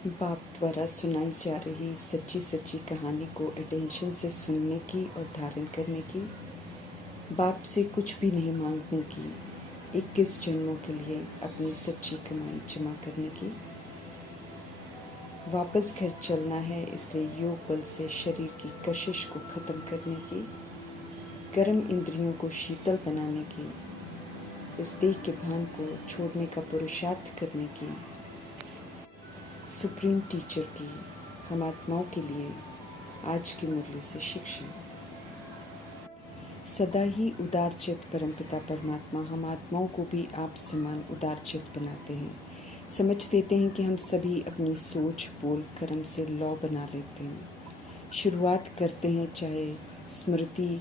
बाप द्वारा सुनाई जा रही सच्ची सच्ची कहानी को अटेंशन से सुनने की और धारण करने की, बाप से कुछ भी नहीं मांगने की, 21 जन्मों के लिए अपनी सच्ची कमाई जमा करने की। वापस घर चलना है, इसलिए योग बल से शरीर की कशिश को ख़त्म करने की, गर्म इंद्रियों को शीतल बनाने की, इस देह के भान को छोड़ने का पुरुषार्थ करने की, सुप्रीम टीचर की हम आत्माओं के लिए आज की मुरली से शिक्षा। सदा ही उदारचित परमपिता परमात्मा हम आत्माओं को भी आप समान उदारचित बनाते हैं। समझ देते हैं कि हम सभी अपनी सोच बोल कर्म से लौ बना लेते हैं। शुरुआत करते हैं चाहे स्मृति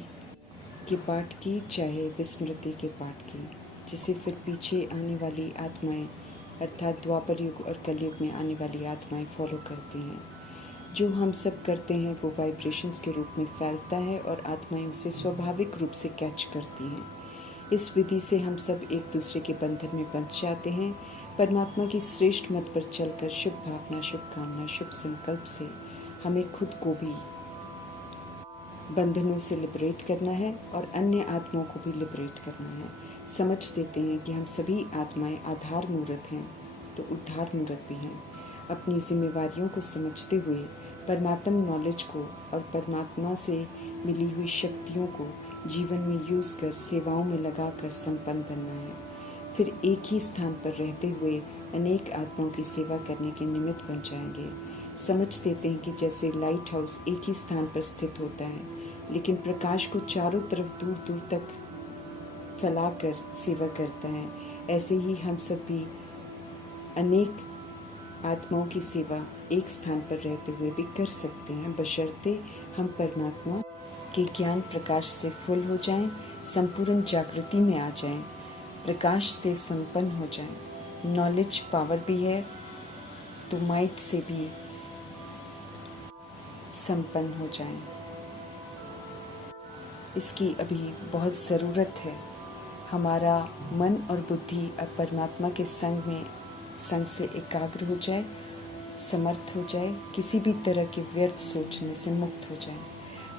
के पाठ की, चाहे विस्मृति के पाठ की, जिसे फिर पीछे आने वाली आत्माएं अर्थात द्वापर युग और कलयुग में आने वाली आत्माएं फॉलो करती हैं। जो हम सब करते हैं वो वाइब्रेशंस के रूप में फैलता है और आत्माएं उसे स्वाभाविक रूप से कैच करती हैं। इस विधि से हम सब एक दूसरे के बंधन में बंध जाते हैं। परमात्मा की श्रेष्ठ मत पर चलकर शुभ भावना, शुभकामना, शुभ संकल्प से हमें खुद को भी बंधनों से लिबरेट करना है और अन्य आत्माओं को भी लिबरेट करना है। समझ देते हैं कि हम सभी आत्माएं आधार मूर्त हैं तो उद्धार मूर्त भी हैं। अपनी जिम्मेवारियों को समझते हुए परमात्म नॉलेज को और परमात्मा से मिली हुई शक्तियों को जीवन में यूज़ कर सेवाओं में लगाकर संपन्न बनना है। फिर एक ही स्थान पर रहते हुए अनेक आत्माओं की सेवा करने के निमित्त बन जाएंगे। समझ देते हैं कि जैसे लाइट हाउस एक ही स्थान पर स्थित होता है, लेकिन प्रकाश को चारों तरफ दूर दूर तक फैलाकर सेवा करता है, ऐसे ही हम सब भी अनेक आत्माओं की सेवा एक स्थान पर रहते हुए भी कर सकते हैं, बशर्ते हम परमात्मा के ज्ञान प्रकाश से फुल हो जाएं, संपूर्ण जागृति में आ जाएं, प्रकाश से संपन्न हो जाएं। नॉलेज पावर भी है तो माइट से भी संपन्न हो जाएं। इसकी अभी बहुत ज़रूरत है। हमारा मन और बुद्धि अब परमात्मा के संग से एकाग्र हो जाए, समर्थ हो जाए, किसी भी तरह के व्यर्थ सोचने से मुक्त हो जाए,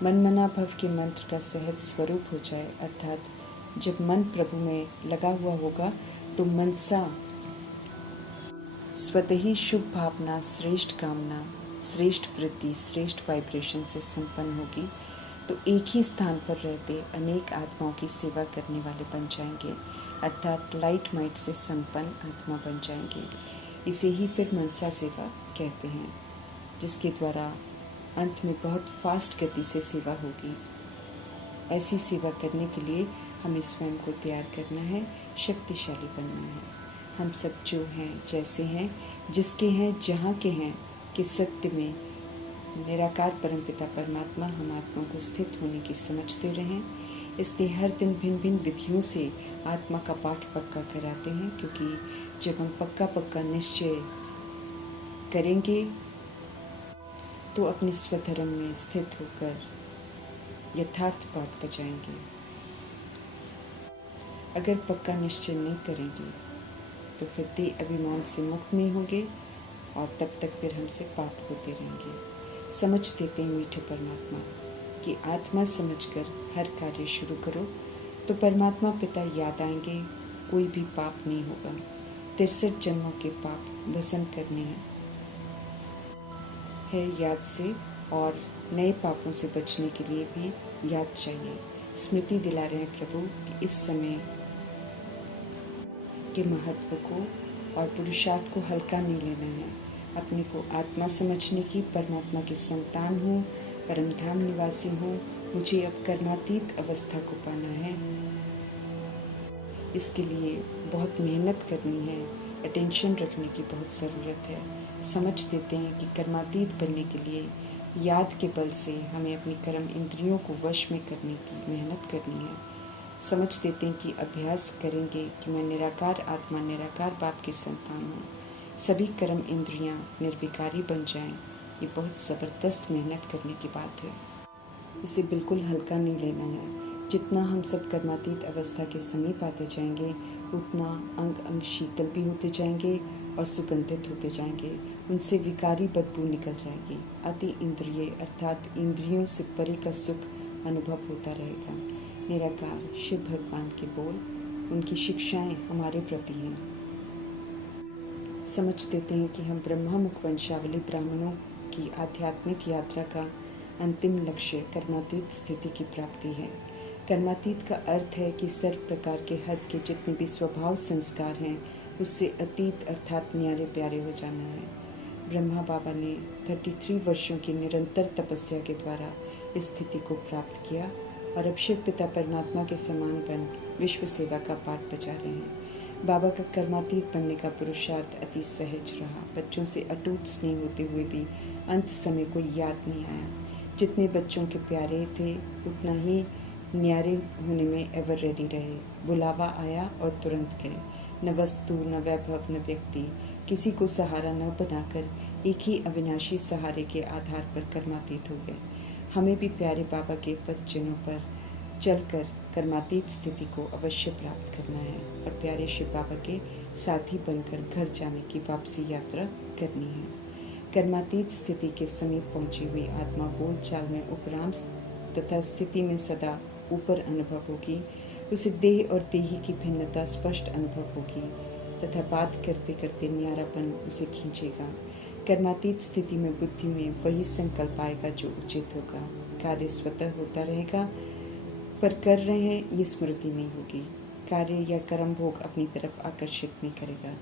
मन मना भव के मंत्र का सहज स्वरूप हो जाए। अर्थात जब मन प्रभु में लगा हुआ होगा तो मनसा स्वतः ही शुभ भावना, श्रेष्ठ कामना, श्रेष्ठ वृत्ति, श्रेष्ठ वाइब्रेशन से संपन्न होगी। तो एक ही स्थान पर रहते अनेक आत्माओं की सेवा करने वाले बन जाएंगे, अर्थात लाइट माइट से संपन्न आत्मा बन जाएंगे। इसे ही फिर मनसा सेवा कहते हैं, जिसके द्वारा अंत में बहुत फास्ट गति से सेवा होगी। ऐसी सेवा करने के लिए हमें स्वयं को तैयार करना है, शक्तिशाली बनना है। हम सब जो हैं, जैसे हैं, जिसके हैं, जहाँ के हैं, कि सत्य में निराकार परमपिता परमात्मा हम आत्मा को स्थित होने की समझते रहें। इसलिए हर दिन भिन्न भिन्न विधियों से आत्मा का पाठ पक्का कराते हैं, क्योंकि जब हम पक्का निश्चय करेंगे तो अपने स्वधर्म में स्थित होकर यथार्थ पाठ बजाएंगे। अगर पक्का निश्चय नहीं करेंगे तो फिर देह अभिमान से मुक्त नहीं होंगे और तब तक फिर हमसे पाप होते रहेंगे। समझ देते हैं मीठे परमात्मा कि आत्मा समझकर हर कार्य शुरू करो तो परमात्मा पिता याद आएंगे, कोई भी पाप नहीं होगा। 63 जन्मों के पाप भस्म करने है याद से, और नए पापों से बचने के लिए भी याद चाहिए। स्मृति दिला रहे हैं प्रभु कि इस समय के महत्व को और पुरुषार्थ को हल्का नहीं लेना है। अपने को आत्मा समझने की, परमात्मा की संतान हूँ, परम धाम निवासी हूँ, मुझे अब कर्मातीत अवस्था को पाना है। इसके लिए बहुत मेहनत करनी है, अटेंशन रखने की बहुत ज़रूरत है। समझ देते हैं कि कर्मातीत बनने के लिए याद के बल से हमें अपनी कर्म इंद्रियों को वश में करने की मेहनत करनी है। समझ देते हैं कि अभ्यास करेंगे कि मैं निराकार आत्मा, निराकार बाप की संतान हूँ, सभी कर्म इंद्रियाँ निर्विकारी बन जाएं। ये बहुत ज़बरदस्त मेहनत करने की बात है। इसे बिल्कुल हल्का नहीं लेना है। जितना हम सब कर्मातीत अवस्था के समीप आते जाएंगे उतना अंग अंग शीतल भी होते जाएंगे और सुगंधित होते जाएंगे। उनसे विकारी बदबू निकल जाएगी। अति इंद्रिय अर्थात इंद्रियों से परे का सुख अनुभव होता रहेगा। निराकार शिव भगवान के बोल, उनकी शिक्षाएं हमारे प्रति हैं। समझ देते हैं कि हम ब्रह्मा मुख वंशावली ब्राह्मणों की आध्यात्मिक यात्रा का अंतिम लक्ष्य कर्मातीत स्थिति की प्राप्ति है। कर्मातीत का अर्थ है कि सर्व प्रकार के हद के जितने भी स्वभाव संस्कार हैं उससे अतीत अर्थात न्यारे प्यारे हो जाना है। ब्रह्मा बाबा ने 33 वर्षों की निरंतर तपस्या के द्वारा इस स्थिति को प्राप्त किया और अब शिव पिता परमात्मा के समान बन विश्व सेवा का पाठ बजा रहे हैं। बाबा का कर्मातीत बनने का पुरुषार्थ अति सहज रहा। बच्चों से अटूट स्नेह होते हुए भी अंत समय कोई याद नहीं आया। जितने बच्चों के प्यारे थे उतना ही न्यारे होने में एवर रेडी रहे। बुलावा आया और तुरंत गए। न वस्तु न वैभव न व्यक्ति, किसी को सहारा न बनाकर एक ही अविनाशी सहारे के आधार पर कर्मातीत हो गए। हमें भी प्यारे बाबा के पद चिन्हों पर चलकर कर्मातीत स्थिति को अवश्य प्राप्त करना है और प्यारे शिव बाबा के साथी बनकर घर जाने की वापसी यात्रा करनी है। कर्मातीत स्थिति के समीप पहुंची हुई आत्मा बोलचाल में उपराम तथा स्थिति में सदा ऊपर अनुभव होगी। उसे देह और देही की भिन्नता स्पष्ट अनुभव होगी तथा बात करते करते न्यारापन उसे खींचेगा। कर्मातीत स्थिति में बुद्धि में वही संकल्प आएगा जो उचित होगा। कार्य स्वतः होता रहेगा पर कर रहे हैं ये स्मृति नहीं होगी। कार्य या कर्म भोग अपनी तरफ आकर्षित नहीं करेगा।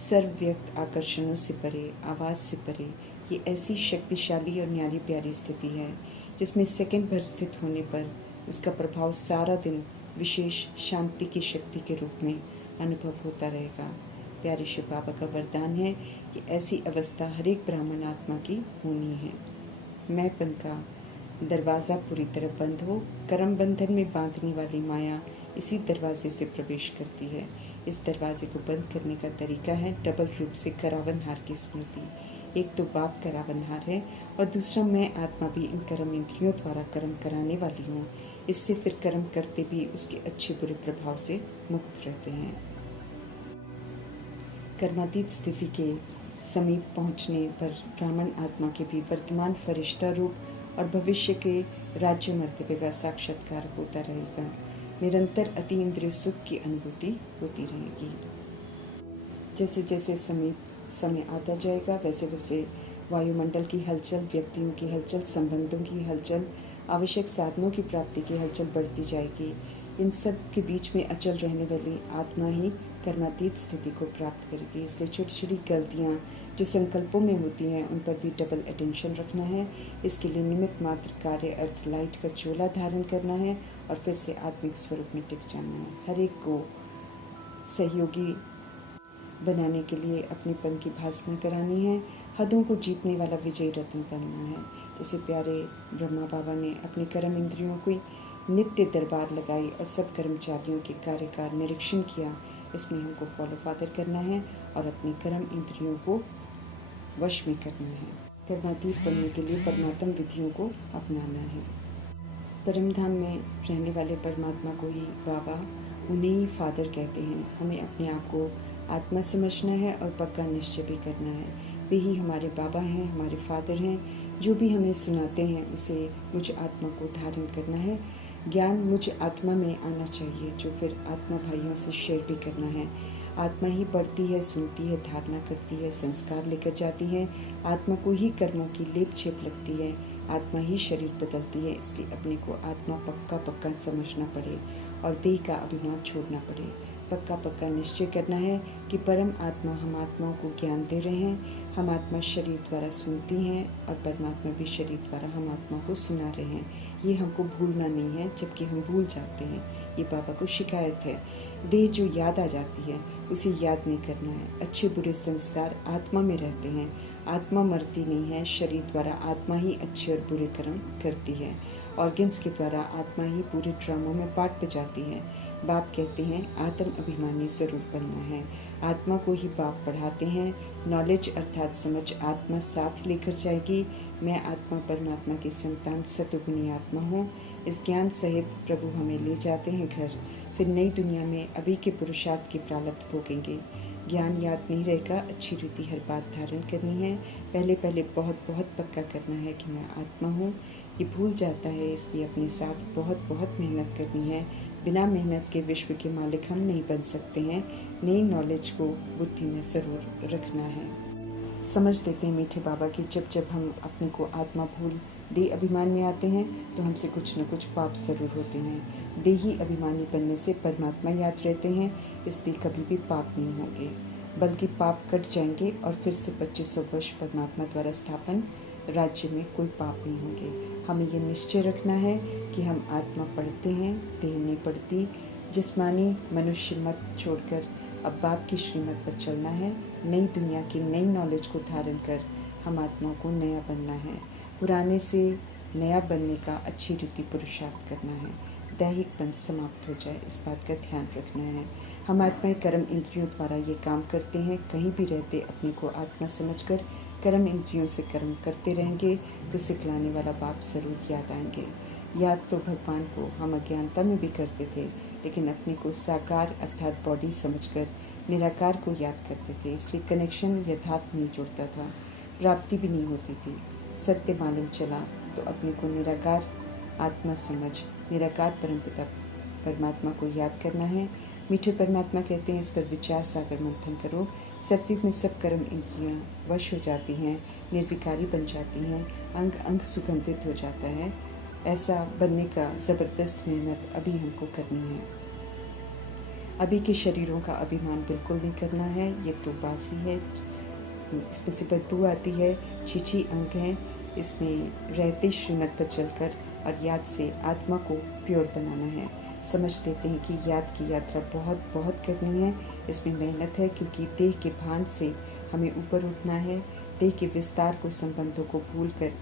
सर्वव्यक्त आकर्षणों से परे, आवाज़ से परे, ये ऐसी शक्तिशाली और न्यारी प्यारी स्थिति है जिसमें सेकंड भर स्थित होने पर उसका प्रभाव सारा दिन विशेष शांति की शक्ति के रूप में अनुभव होता रहेगा। प्यारे शिव बाबा का वरदान है कि ऐसी अवस्था हर एक ब्राह्मण आत्मा की होनी है। मैंपन का दरवाज़ा पूरी तरह बंद हो, कर्म बंधन में बांधने वाली माया इसी दरवाजे से प्रवेश करती है। इस दरवाजे को बंद करने का तरीका है डबल रूप से करावनहार की स्मृति। एक तो बाप करावनहार है और दूसरा मैं आत्मा भी इन कर्म इंद्रियों द्वारा कर्म कराने वाली हूँ। इससे फिर कर्म करते भी उसके अच्छे बुरे प्रभाव से मुक्त रहते हैं। कर्मातीत स्थिति के समीप पहुँचने पर ब्राह्मण आत्मा के भी वर्तमान फरिश्ता रूप और भविष्य के राज्य मर्तबे का साक्षात्कार होता रहेगा। निरंतर अति इंद्रिय सुख की अनुभूति होती रहेगी। जैसे जैसे समय आता जाएगा वैसे वैसे वायुमंडल की हलचल, व्यक्तियों की हलचल, संबंधों की हलचल, आवश्यक साधनों की प्राप्ति की हलचल बढ़ती जाएगी। इन सब के बीच में अचल रहने वाली आत्मा ही कर्मातीत स्थिति को प्राप्त करेगी। इसलिए छोटी छोटी गलतियाँ जो संकल्पों में होती हैं उन पर भी डबल अटेंशन रखना है। इसके लिए निमित्त मात्र कार्य अर्थ लाइट का चोला धारण करना है और फिर से आत्मिक स्वरूप में टिक जाना है। हर एक को सहयोगी बनाने के लिए अपनेपन की भासना करानी है। हदों को जीतने वाला विजयी रत्न बनना है। जैसे प्यारे ब्रह्मा बाबा ने अपने कर्म इंद्रियों को नित्य दरबार लगाई और सब कर्मचारियों के कार्य का निरीक्षण किया। इसमें हमको फॉलो फादर करना है और अपने कर्म इंद्रियों को वश में करना है। कर्मातीत बनने के लिए परमात्म विधियों को अपनाना है। परम धाम में रहने वाले परमात्मा को ही बाबा, उन्हें ही फादर कहते हैं। हमें अपने आप को आत्मा समझना है और पक्का निश्चय भी करना है। वे ही हमारे बाबा हैं, हमारे फादर हैं। जो भी हमें सुनाते हैं उसे मुझ आत्मा को धारण करना है। ज्ञान मुझ आत्मा में आना चाहिए जो फिर आत्मा भाइयों से शेयर भी करना है। आत्मा ही पढ़ती है, सुनती है, धारणा करती है, संस्कार लेकर जाती है। आत्मा को ही कर्मों की लेप छेप लगती है। आत्मा ही शरीर बदलती है। इसलिए अपने को आत्मा पक्का समझना पड़े और देह का अभिमान छोड़ना पड़े। पक्का निश्चय करना है कि परम आत्मा हम आत्माओं को ज्ञान दे रहे हैं। हम आत्मा शरीर द्वारा सुनती हैं और परमात्मा भी शरीर द्वारा हम आत्मा को सुना रहे हैं। ये हमको भूलना नहीं है, जबकि हम भूल जाते हैं। ये बाबा को शिकायत है। देह जो याद आ जाती है उसे याद नहीं करना है। अच्छे बुरे संस्कार आत्मा में रहते हैं। आत्मा मरती नहीं है। शरीर द्वारा आत्मा ही अच्छे और बुरे कर्म करती है। ऑर्गन्स के द्वारा आत्मा ही पूरे ड्रामों में पार्ट बजाती है। बाप कहते हैं आत्म अभिमानी जरूर बनना है। आत्मा को ही बाप पढ़ाते हैं। नॉलेज अर्थात समझ आत्मा साथ लेकर जाएगी। मैं आत्मा परमात्मा की संतान सतुगुणी आत्मा हूँ। इस ज्ञान सहित प्रभु हमें ले जाते हैं घर। फिर नई दुनिया में अभी के पुरुषार्थ की प्रारब्ध भोगेंगे। ज्ञान याद नहीं रहेगा, अच्छी रीति हर बात धारण करनी है। पहले पहले बहुत बहुत पक्का करना है कि मैं आत्मा हूँ। ये भूल जाता है, इसलिए अपने साथ बहुत बहुत मेहनत करनी है। बिना मेहनत के विश्व के मालिक हम नहीं बन सकते हैं। नई नॉलेज को बुद्धि में ज़रूर रखना है। समझ देते हैं मीठे बाबा कि जब जब हम अपने को आत्मा भूल देह अभिमान में आते हैं तो हमसे कुछ न कुछ पाप ज़रूर होते हैं। देही अभिमानी बनने से परमात्मा याद रहते हैं, इसलिए कभी भी पाप नहीं होंगे, बल्कि पाप कट जाएंगे और फिर से 2500 वर्ष परमात्मा द्वारा स्थापन राज्य में कोई पाप नहीं होंगे। हमें ये निश्चय रखना है कि हम आत्मा पढ़ते हैं, देह नहीं पढ़ती। जिस्मानी मनुष्य मत छोड़कर अब बाप की श्रीमत पर चलना है। नई दुनिया की नई नॉलेज को धारण कर हम आत्मा को नया बनना है। पुराने से नया बनने का अच्छी रीति पुरुषार्थ करना है। दैहिक बंध समाप्त हो जाए, इस बात का ध्यान रखना है। हम आत्माएं कर्म इंद्रियों द्वारा ये काम करते हैं। कहीं भी रहते अपने को आत्मा समझकर कर्म इंद्रियों से कर्म करते रहेंगे तो सिखलाने वाला बाप ज़रूर याद आएंगे। याद तो भगवान को हम अज्ञानता में भी करते थे, लेकिन अपने को साकार अर्थात बॉडी समझकर निराकार को याद करते थे, इसलिए कनेक्शन यथार्थ नहीं जुड़ता था, प्राप्ति भी नहीं होती थी। सत्य मालूम चला तो अपने को निराकार आत्मा समझ निराकार परमपिता परमात्मा को याद करना है। मीठे परमात्मा कहते हैं, इस पर विचार सागर मंथन करो। सत्युग में सब कर्म इंद्रियां वश हो जाती हैं, निर्विकारी बन जाती हैं, अंग अंग सुगंधित हो जाता है। ऐसा बनने का ज़बरदस्त मेहनत अभी हमको करनी है। अभी के शरीरों का अभिमान बिल्कुल नहीं करना है, ये तो बासी है, इसमें से बदबू आती है, छीछी अंग हैं। इसमें रहते श्रीमत पर चलकर और याद से आत्मा को प्योर बनाना है। समझ देते हैं कि याद की यात्रा बहुत बहुत करनी है, इसमें मेहनत है, क्योंकि देह के भान से हमें ऊपर उठना है। देह के विस्तार को, संबंधों को भूल कर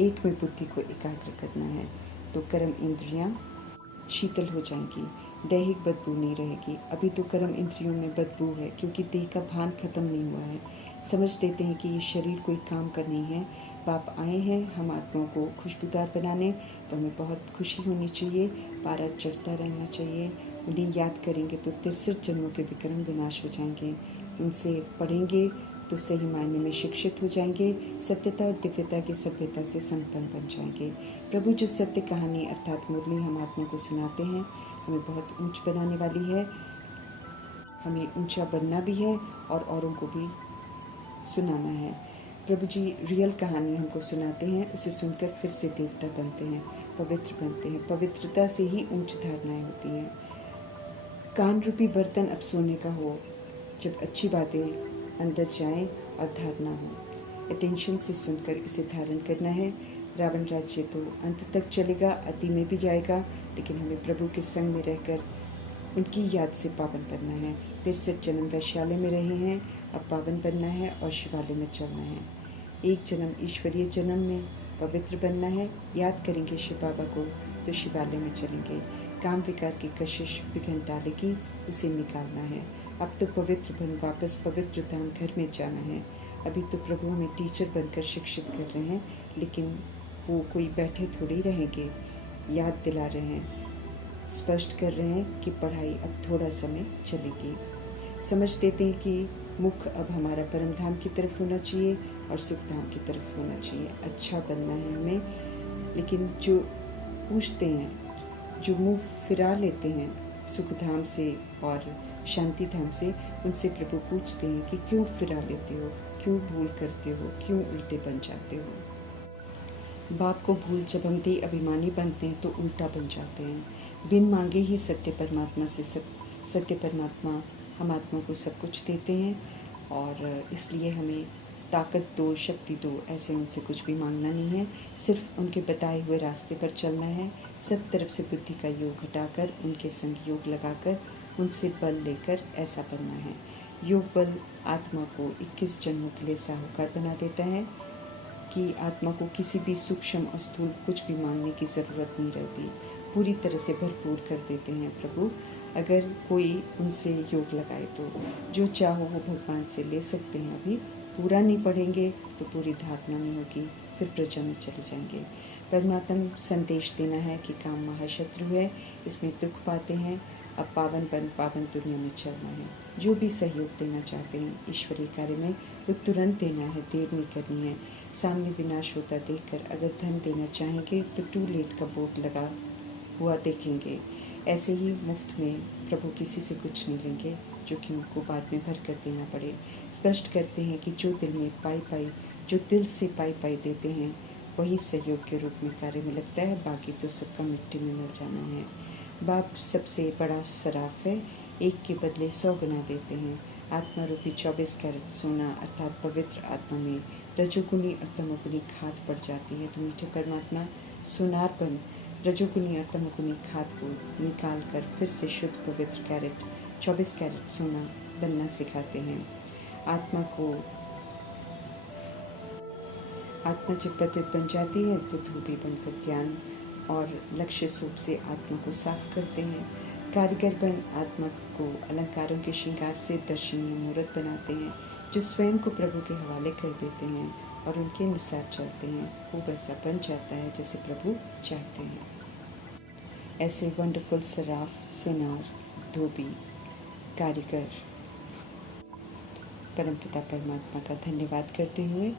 एक में बुद्धि को एकाग्र करना है, तो कर्म इंद्रियां शीतल हो जाएंगी, दैहिक बदबू नहीं रहेगी। अभी तो कर्म इंद्रियों में बदबू है, क्योंकि देह का भान खत्म नहीं हुआ है। समझ देते हैं कि ये शरीर कोई काम का नहीं है। बाप आए हैं हम आत्माओं को खुशबूदार बनाने, तो हमें बहुत खुशी होनी चाहिए, पारा चढ़ता रहना चाहिए। उन्हें याद करेंगे तो 63 जन्मों के विक्रम विनाश हो जाएंगे। उनसे पढ़ेंगे तो सही मायने में शिक्षित हो जाएंगे, सत्यता और दिव्यता की सभ्यता से संपन्न बन जाएंगे। प्रभु जो सत्य कहानी अर्थात मुरली हम आत्मा को सुनाते हैं, हमें बहुत ऊंच बनाने वाली है। हमें ऊंचा बनना भी है और औरों को भी सुनाना है। प्रभु जी रियल कहानी हमको सुनाते हैं, उसे सुनकर फिर से देवता बनते हैं, पवित्र बनते हैं। पवित्रता से ही ऊंच धारणाएं होती हैं। कान रूपी बर्तन अब सोने का हो, जब अच्छी बातें अंदर जाएं और धारणा हो। अटेंशन से सुनकर इसे धारण करना है। रावण राज्य तो अंत तक चलेगा, अति में भी जाएगा, लेकिन हमें प्रभु के संग में रहकर उनकी याद से पावन बनना है। 63 जन्म वैश्यालय में रहे हैं, अब पावन बनना है और शिवालय में चलना है। एक जन्म ईश्वरीय जन्म में पवित्र बनना है। याद करेंगे शिव बाबा को तो शिवालय में चलेंगे। काम विकार की कशिश विघ्न डालेगी, उसे निकालना है। अब तो पवित्र बन वापस पवित्र धाम घर में जाना है। अभी तो प्रभु हमें टीचर बनकर शिक्षित कर रहे हैं, लेकिन वो कोई बैठे थोड़ी रहेंगे, याद दिला रहे हैं, स्पष्ट कर रहे हैं कि पढ़ाई अब थोड़ा समय चलेगी। समझ देते हैं कि मुख अब हमारा परम धाम की तरफ होना चाहिए और सुख धाम की तरफ होना चाहिए। अच्छा बनना है हमें, लेकिन जो पूछते हैं, जो मुंह फिरा लेते हैं सुख धाम से और शांति धाम से, उनसे प्रभु पूछते हैं कि क्यों फिरा लेते हो, क्यों भूल करते हो, क्यों उल्टे बन जाते हो। बाप को भूल जब हम देह अभिमानी बनते हैं तो उल्टा बन जाते हैं। बिन मांगे ही सत्य परमात्मा से सत्य परमात्मा हम आत्मा को सब कुछ देते हैं, और इसलिए हमें ताकत दो, शक्ति दो, ऐसे उनसे कुछ भी मांगना नहीं है। सिर्फ उनके बताए हुए रास्ते पर चलना है। सब तरफ से बुद्धि का योग हटाकर उनके संग योग लगाकर उनसे बल लेकर ऐसा बनना है। योग बल आत्मा को 21 जन्मों के लिए साहूकार बना देता है कि आत्मा को किसी भी सूक्ष्म और स्थूल कुछ भी मांगने की ज़रूरत नहीं रहती, पूरी तरह से भरपूर कर देते हैं प्रभु। अगर कोई उनसे योग लगाए तो जो चाहो वो भगवान से ले सकते हैं। अभी पूरा नहीं पढ़ेंगे तो पूरी धारणा नहीं होगी, फिर प्रजा में चले जाएंगे। परमात्मा संदेश देना है कि काम महाशत्रु है, इसमें दुख पाते हैं, अब पावन दुनिया में चलना है। जो भी सहयोग देना चाहते हैं ईश्वरीय कार्य में, वो तुरंत देना है, देर नहीं करनी है। सामने विनाश होता देखकर अगर धन देना चाहेंगे तो टू लेट का बोर्ड लगा हुआ देखेंगे। ऐसे ही मुफ्त में प्रभु किसी से कुछ नहीं लेंगे जो कि उनको बाद में भर कर देना पड़े। स्पष्ट करते हैं कि जो दिल से पाई देते हैं वही सहयोग के रूप में कार्य में लगता है, बाकी तो सबका मिट्टी में मिल जाना है। बाप सबसे बड़ा सराफ है, एक के बदले 100 गुना देते हैं। आत्मा रूपी 24 कैरेट सोना अर्थात पवित्र आत्मा में रजोगुनी और तमोगुनी खाद पड़ जाती है, तो मीठे परमात्मा सोनारपन रजोगुनी और तमोगुनी खाद को निकाल कर फिर से शुद्ध पवित्र 24 कैरेट सोना बनना सिखाते हैं। आत्मा जब पतित बन जाती है तो धूपी बनकर ज्ञान और लक्ष्य सूप से आत्मा को साफ करते हैं। कारीगर बन आत्मा को अलंकारों के श्रृंगार से दर्शनीय मूर्त बनाते हैं, जो स्वयं को प्रभु के हवाले कर देते हैं और उनके अनुसार चलते हैं। वो वैसा बन जाता है जैसे प्रभु चाहते हैं। ऐसे वंडरफुल सराफ, सुनार, धोबी, कारीगर परमपिता परमात्मा का धन्यवाद करते हुए